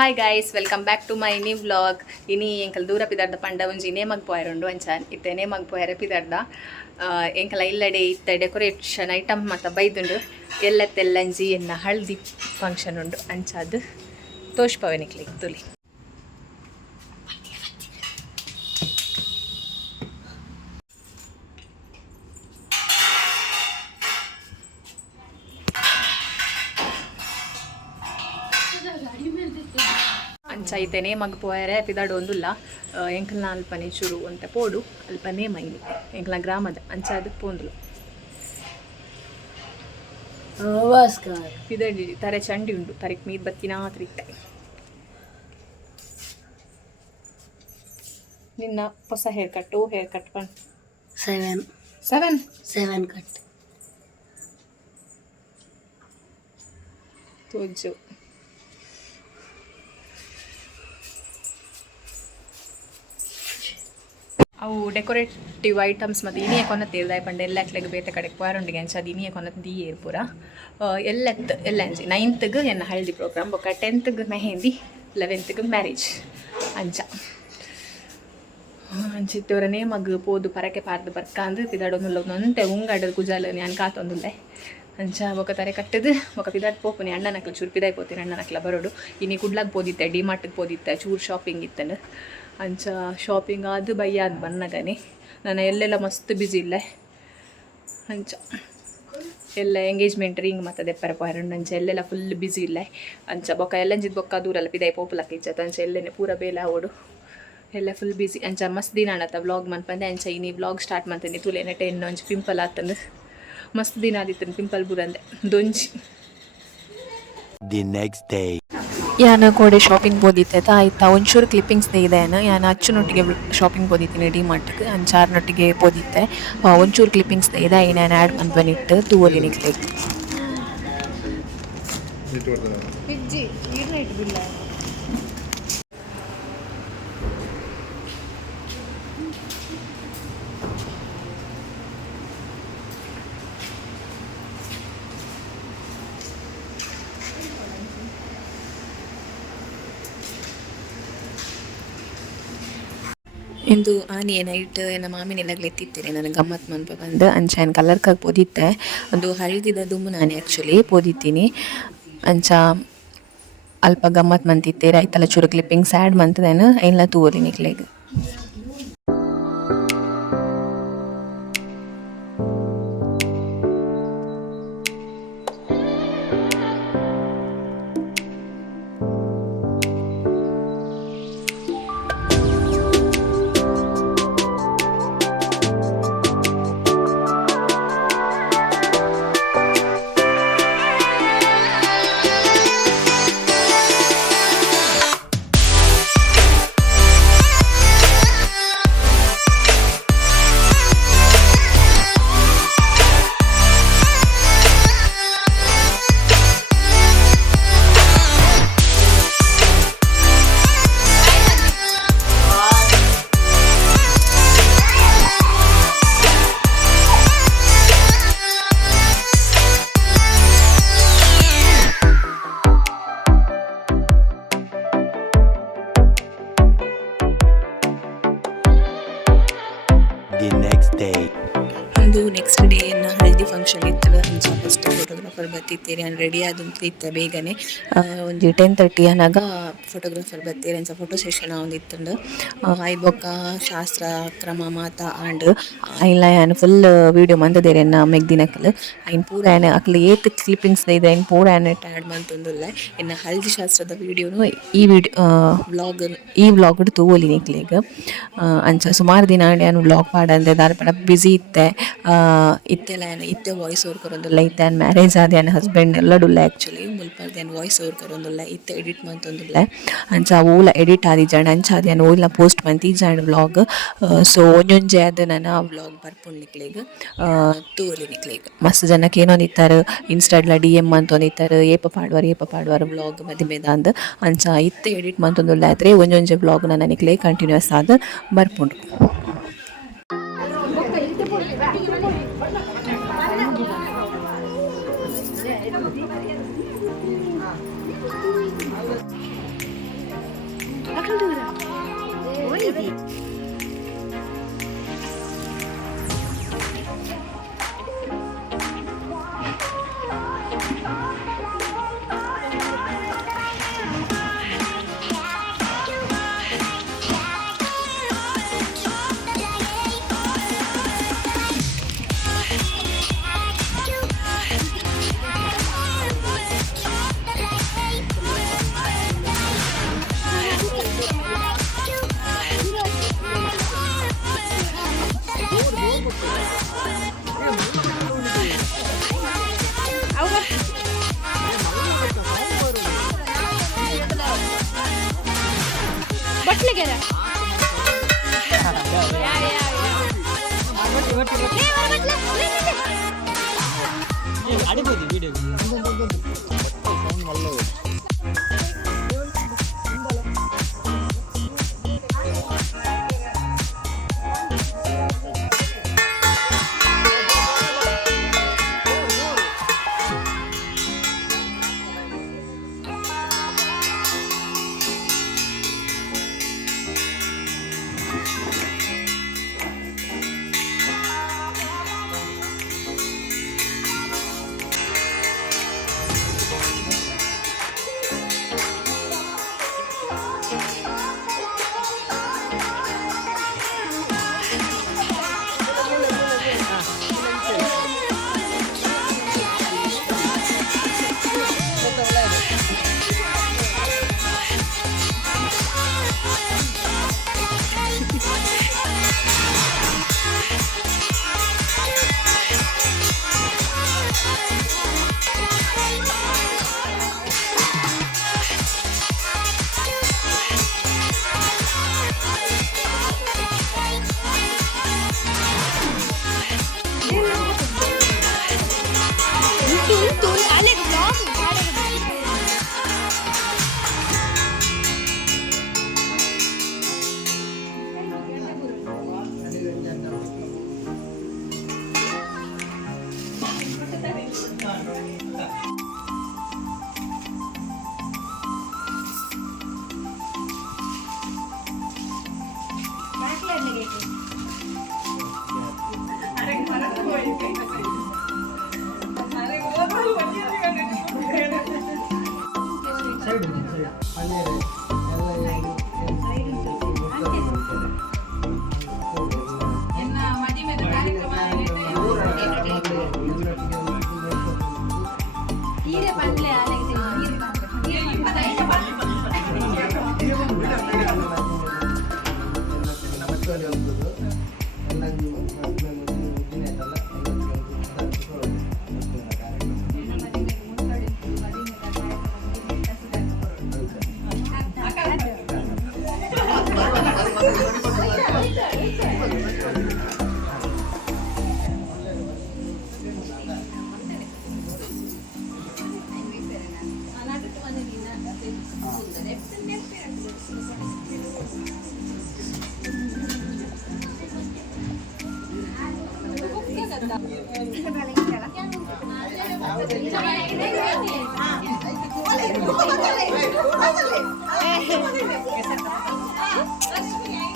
Hi guys welcome back to my new vlog ಇನಿ ಎಂಕಲ್ ದೂರ ಪಿದಾರ್ದ ಪಂಡ ಒಂಜಿ ನೇಮಗ್ ಪೋಯರುಂಡು ಅಂಚಾನ್ ಇತ್ತೆ ನೇಮಗ್ ಪೋಯರ ಪಿದಾರ್ದ ಎಂಕಲ ಇಲ್ಲಡೆ ಇತ್ತೆ ಡೆಕೋರೇಷನ್ ಐಟಮ್ ಮತ್ತು ಬೈದುಂಡು ಎಲ್ಲೆತ್ತೆಲ್ಲಂಜಿ ಎನ್ನ ಹಳ್ದಿ ಫಂಕ್ಷನ್ ಉಂಡು ಅಂಚಾದ್ ತೋಷ್ಪವನಿಕ್ಲಿ ತುಲಿ ಅಂಚೈತೆನೆ ಮಗ ಪೋಯರೆ ಪಿದಾಡು ಒಂದುಲ್ಲ ಎಂಕಲ್ನ ಅಲ್ಪನೆ ಚೂರು ಅಂತ ಪೋಡು ಅಲ್ಪನೆ ಮೈನಿ ಎಂಕಲ್ನ ಗ್ರಾಮದ ಅಂಚ ಅದಕ್ಕೆ ಪೋಂದುಲು ಪಿದಡಿ ತರೆ ಚಂಡಿ ಉಂಡು ತರಿಕ್ ಮೀದ್ ಬತ್ತಿನ ತಿರಿಕ್ತೆ ನಿನ್ನ ಹೊಸ ಹೇರ್ ಕಟ್ ಪಣ್ 7 ಕಟ್ ತೋಜು ಅವು ಡೆಕೋರೇಟಿವ್ ಐಟಮ್ಸ್ ಮತ್ತು ಇನಿಯೇ ಕೊನತ್ತಿಲ್ದಾಯ್ ಪಂಡ ಎಲ್ಲಕ್ಲೆಗ್ ಬೇತೆ ಕಡೆಗೆ ಪೋಯರುಂಡಿಗೆ ಅಂಚ ಅದು ಇನಿಯೇ ಕೊನತ್ತಿ ಏರ್ಪುರ ಎಲ್ಲಂಜಿ 9th ಎನ್ನ ಹಳ್ದಿ ಪ್ರೋಗ್ರಾಮ್ ಬೊಕ್ಕ 10th ಮೆಹಂದಿ 11th ಮ್ಯಾರೇಜ್ ಅಂಚ ಅಂಚಿತ್ತವರನೇ ಮಗ ಪೋದು ಪರಕೆ ಪಾರ್ದು ಬರ್ಕಾಂದು ಪಿದಾಡೊಂದುಲ್ಲ ಒಂತೆ ಉಂಗಾಡದು ಕುಜಾಲ ನಾನು ಕಾತೊಂದುಲ್ಲೆ ಅಂಚ ఒక ತರೆ ಕಟ್ಟದು ఒక ಪಿದಾಡ್ ಪೋಪುನಿ ಅಣ್ಣನಕ್ಲು ಚೂರು ಪಿದಾಯ್ ಪೋತೀನಿ ಅಣ್ಣನಕ್ಲ ಬರೋಡು ಇನಿ ಕುಡ್ಲಾಗ್ ಪೋದಿತ್ತೆ ಡಿಮಾರ್ಟ್ಗೆ ಪೋದಿತ್ತೆ ಚೂರು ಶಾಪಿಂಗ್ ಇತ್ತಂಡು ಅಂಚ ಶಾಪಿಂಗ್ ಅದು ಬೈಯಾದ ಬನ್ನಗನೆ ನಾನು ಎಲ್ಲೆಲ್ಲ ಮಸ್ತ್ ಬ್ಯುಸಿ ಇಲ್ಲೇ ಅಂಚ ಎಲ್ಲ ಎಂಗೇಜ್ಮೆಂಟ್ ರಿಂಗ್ ಮತ್ತು ದೆಪ್ಪರ ಪೋಯರಂಡು ಅಂಚ ಎಲ್ಲೆಲ್ಲ ಫುಲ್ ಬ್ಯುಸಿ ಇಲ್ಲೇ ಅಂಚ ಬೊಕ್ಕ ಎಲ್ಲಂಜಿದ್ ಬೊಕ್ಕ ದೂರಲ್ಲ ಪಿದಾಯ್ ಪೋಪುಲಕ್ಕೆ ಇಚ್ಚತ್ತ ಅಂಚ ಎಲ್ಲೇನೆ ಪೂರ ಬೇಲೆ ಓಡು ಎಲ್ಲ ಫುಲ್ ಬ್ಯುಸಿ ಅಂಚ ಮಸ್ತ್ ದಿನ ಆಡತ್ತ ವ್ಲಾಗ್ ಮನ್ಪಂದೆ ಅಂಚ ಇನಿ ವ್ಲಾಗ್ ಸ್ಟಾರ್ಟ್ ಮಾಡ್ತೇನೆ ತುಲೇನೆ 10 ಒಂಜಿ ಪಿಂಪಲ್ ಆತಂದು ಮಸ್ತ್ ದಿನ ಆದಿತ್ತು ಪಿಂಪಲ್ ಬುರಂದೆ ದೊಂಜಿ ದಿ ನೆಕ್ಸ್ಟ್ ಡೇ ಯಾನು ಕೋಡೆ ಶಾಪಿಂಗ್ ಪೋದಿತ್ತೆ ಆಯ್ತಾ ಒಂಚೂರು ಕ್ಲಿಪ್ಪಿಂಗ್ಸ್ ಇದೇನು ಯಾನು ಅಚ್ಚುನೊಟ್ಟಿಗೆ ಶಾಪಿಂಗ್ ಪೋದಿತ್ತೀನಿ ಡಿಮಾರ್ಟ್ಗೆ ಅಂಚಾರ್ನೊಟ್ಟಿಗೆ ಪೋದಿತ್ತೆ ಒಂಚೂರು ಕ್ಲಿಪ್ಪಿಂಗ್ಸ್ ಇದೆ ನಾನು ಆ್ಯಡ್ ಬಂದ್ಬನಿಟ್ಟು ತೂವಲಿ ನಿಕ್ಲಿಕ್ಕೆ ಇಂದು ಆನೆ ನೈಟ್ ನನ್ನ ಮಾಮಿನೆಲ್ಲ ಎತ್ತಿತ್ತೇನೆ ನನಗೆ ಗಮ್ಮತ್ ಮನ್ಪ ಬಂದು ಅಂಚಾನ್ ಕಲರ್ಕಾಗಿ ಪೋದಿತ್ತೆ ಒಂದು ಹಳದಿದ ದುಮ್ಮು ನಾನು ಆ್ಯಕ್ಚುಲಿ ಪೋದಿತ್ತೀನಿ ಅಂಚ ಅಲ್ಪ ಗಮ್ಮತ್ ಮಂತಿತ್ತೇರೆ ಆಯ್ತಲ್ಲ ಚೂರು ಕ್ಲಿಪ್ಪಿಂಗ್ಸ್ ಆ್ಯಡ್ ಮಂತದೇನು ಎಲ್ಲ ತೂವಲಿ ನಿಕ್ಲೆಗೆ ಒಂದು ನೆಕ್ಸ್ಟ್ ಡೇ ಹಳದಿ ಫಂಕ್ಷನ್ ಇತ್ತು ಅಂಚ ಫಸ್ಟ್ ಫೋಟೋಗ್ರಾಫರ್ ಬತ್ತಿತ್ತೇರಿ ನಾನು ರೆಡಿ ಆದಂತ ಇತ್ತೆ ಬೇಗನೆ ಒಂದು 10:30 ಅನ್ನಾಗ ಫೋಟೋಗ್ರಾಫರ್ ಬತ್ತೀರಿ ಅಂಚ ಫೋಟೋ ಸೆಷನ್ ಒಂದಿತ್ತುಂಡು ಐದು ಬೊಕ್ಕ ಶಾಸ್ತ್ರ ಕ್ರಮ ಮಾತ ಆಂಡ್ ಇಲ್ಲ ನಾನು ಫುಲ್ ವೀಡಿಯೋ ಮಂದದೇರಿ ಎನ್ನ ಮೆಗ್ದಿನಕಲ್ ಐನ್ ಪೂರ ಏನ ಅಕ್ಲ ಏತ್ ಕ್ಲಿಪ್ಪಿಂಗ್ಸ್ ಇದೆ ಐನ್ ಪೂರ ಏನ ಆ್ಯಡ್ ಮಂತೊಂದುಲ್ಲ ಇನ್ನು ಹಳದಿ ಶಾಸ್ತ್ರದ ವೀಡಿಯೋನು ಈ ವ್ಲಾಗ್ ತೂವಲಿ ನಿಕ್ಲಿಗೆ ಅಂಚ ಸುಮಾರು ದಿನ ನಾನು ವ್ಲಾಗ್ ಪಾಡಂದೆ ದಾರಪಡ ಬ್ಯುಸಿ ಇತ್ತೆ ಇತ್ತೆಲ್ಲ ಇತ್ತೆ ವಾಯ್ಸ್ ಓವರ್ ಕೊರೊಂದುಲ್ಲ ಇತ್ತೆ ನಾನು ಮ್ಯಾರೇಜ್ ಆದ ನನ್ನ ಹಸ್ಬೆಂಡ್ ಎಲ್ಲಡುಲ್ಲ ಆ್ಯಕ್ಚುಲಿ ಮುಲ್ಪರ್ದು ಏನು ವಾಯ್ಸ್ ಓವರ್ ಕೊರೊಂದುಲ್ಲ ಇತ್ತೆ ಎಡಿಟ್ ಮಂತೊಂದುಲ್ಲ ಅಂಚ ಓಲ ಎಡಿಟ್ ಆದಿಜಾಂಡ್ ಅಂಚ ಅದು ನಾನು ಓಲ ಪೋಸ್ಟ್ ಮಂತಿಜಾಂಡ್ ವ್ಲಾಗ್ ಸೊ ಒಂಜೊಂಜೆ ಅದು ನಾನು ಆ ವ್ಲಾಗ್ ಬರ್ಪುಣ್ಲಿಕ್ಲಿಗೆ ತೂವಲಿ ನಿಕ್ಲಿಗೆ ಮಸ್ತ್ ಜನಕ್ಕೆ ಏನೊಂದಿತ್ತಾರೆ ಇನ್ಸ್ಟಾಡ್ಲ DM ಅಂತೊಂದಿತ್ತಾರೆ ಏಪ ಪಾಡುವಾರ ವ್ಲಾಗ್ ಮದಿಮೆದ ಅಂದ್ ಅಂಚ ಇತ್ತೆ ಎಡಿಟ್ ಮಂತೊಂದುಲ್ಲ ಆದರೆ ಒಂಜೊಂಜೆ ವ್ಲಾಗ್ ನಾನು ನಿಕ್ಲೆ ಕಂಟಿನ್ಯೂಸ್ ಆದ ಬರ್ಪುಂಡು kira. Ya. అడిపోయింది వీడియో సౌండ్ వల్ల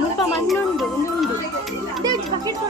ಮುಲ್ಪ ಮಣ್ಣುಂಡು ಬಕೆಟ್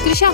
ತ್ರಿಷಾ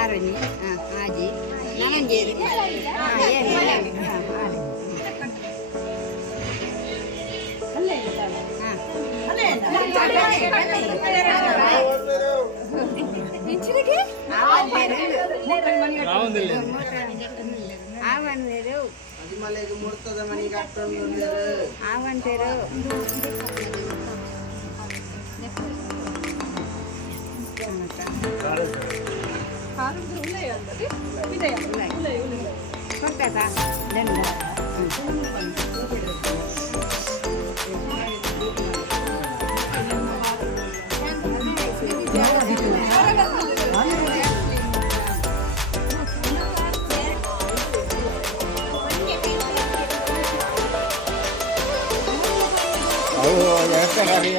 ആറഞ്ഞി ആജി നനഞ്ചേരി ఆవన్ వేరు ఆవన్ పేరు కొట్టదా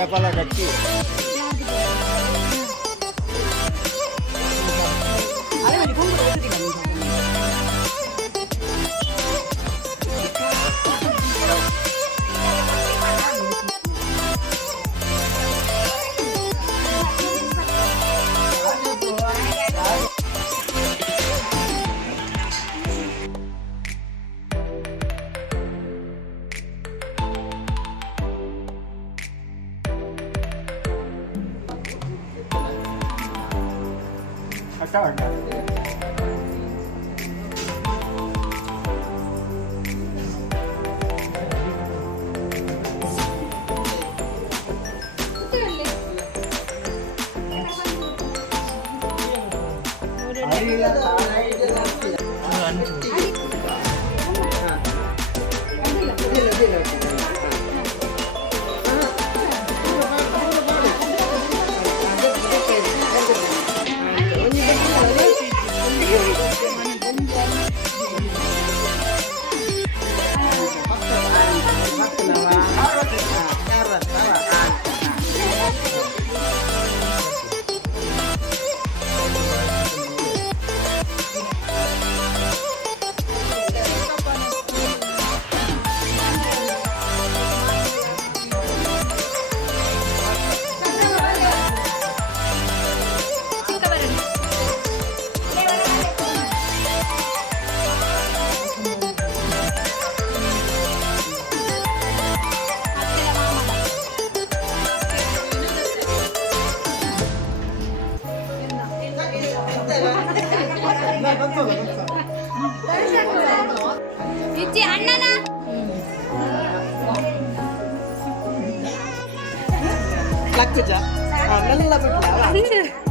apa kaki ಇಜ್ಜಿ ಅಣ್ಣನ ಲಕ್ಕುಜ ಮೆಲ್ಲ ಬಿಟ್ಲ